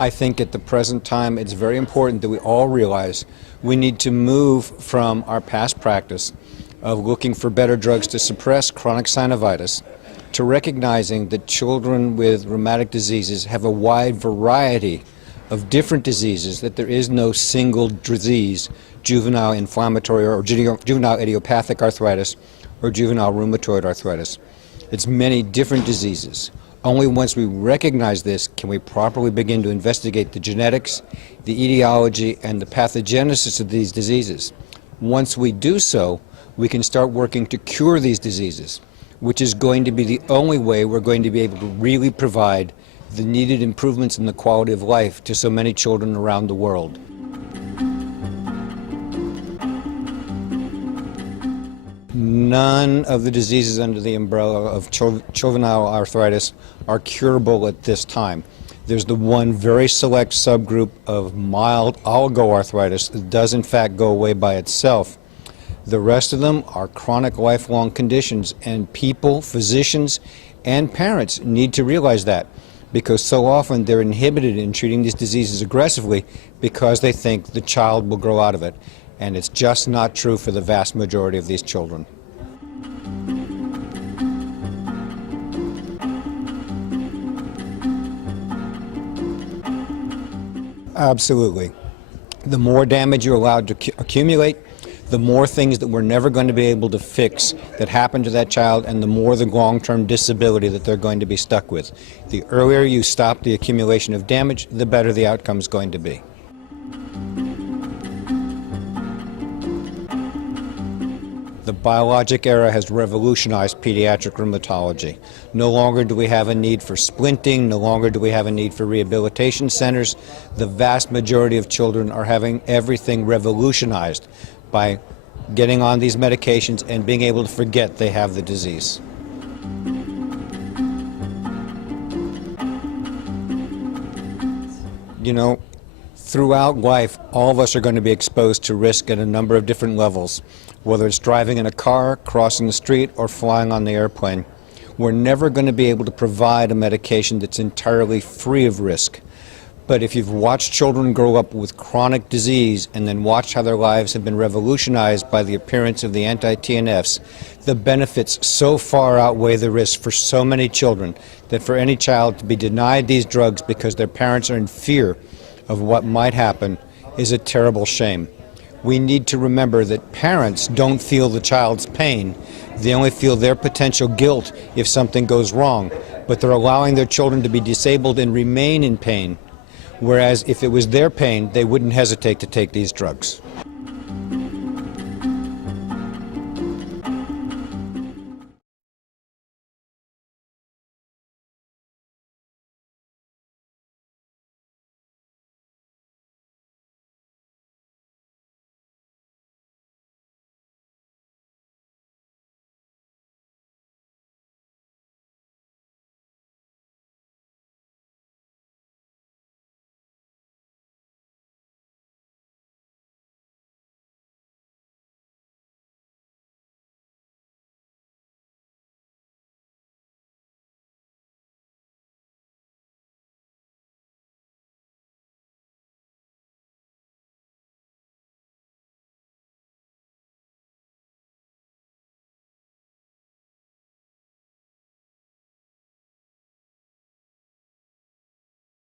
I think at the present time it's very important that we all realize we need to move from our past practice of looking for better drugs to suppress chronic synovitis to recognizing that children with rheumatic diseases have a wide variety of different diseases, that there is no single disease, juvenile inflammatory or juvenile idiopathic arthritis or juvenile rheumatoid arthritis. It's many different diseases. Only once we recognize this can we properly begin to investigate the genetics, the etiology, and the pathogenesis of these diseases. Once we do so, we can start working to cure these diseases, which is going to be the only way we're going to be able to really provide the needed improvements in the quality of life to so many children around the world. None of the diseases under the umbrella of juvenile arthritis are curable at this time. There's the one very select subgroup of mild oligoarthritis that does in fact go away by itself. The rest of them are chronic lifelong conditions, and people, physicians, and parents need to realize that, because so often they're inhibited in treating these diseases aggressively because they think the child will grow out of it. And it's just not true for the vast majority of these children. Absolutely. The more damage you're allowed to accumulate, the more things that we're never going to be able to fix that happen to that child, and the more the long-term disability that they're going to be stuck with. The earlier you stop the accumulation of damage, the better the outcome is going to be. The biologic era has revolutionized pediatric rheumatology. No longer do we have a need for splinting, no longer do we have a need for rehabilitation centers. The vast majority of children are having everything revolutionized by getting on these medications and being able to forget they have the disease. You know, throughout life, all of us are going to be exposed to risk at a number of different levels, whether it's driving in a car, crossing the street, or flying on the airplane. We're never going to be able to provide a medication that's entirely free of risk. But if you've watched children grow up with chronic disease and then watched how their lives have been revolutionized by the appearance of the anti-TNFs, the benefits so far outweigh the risks for so many children that for any child to be denied these drugs because their parents are in fear of what might happen is a terrible shame. We need to remember that parents don't feel the child's pain. They only feel their potential guilt if something goes wrong, but they're allowing their children to be disabled and remain in pain, whereas if it was their pain, they wouldn't hesitate to take these drugs.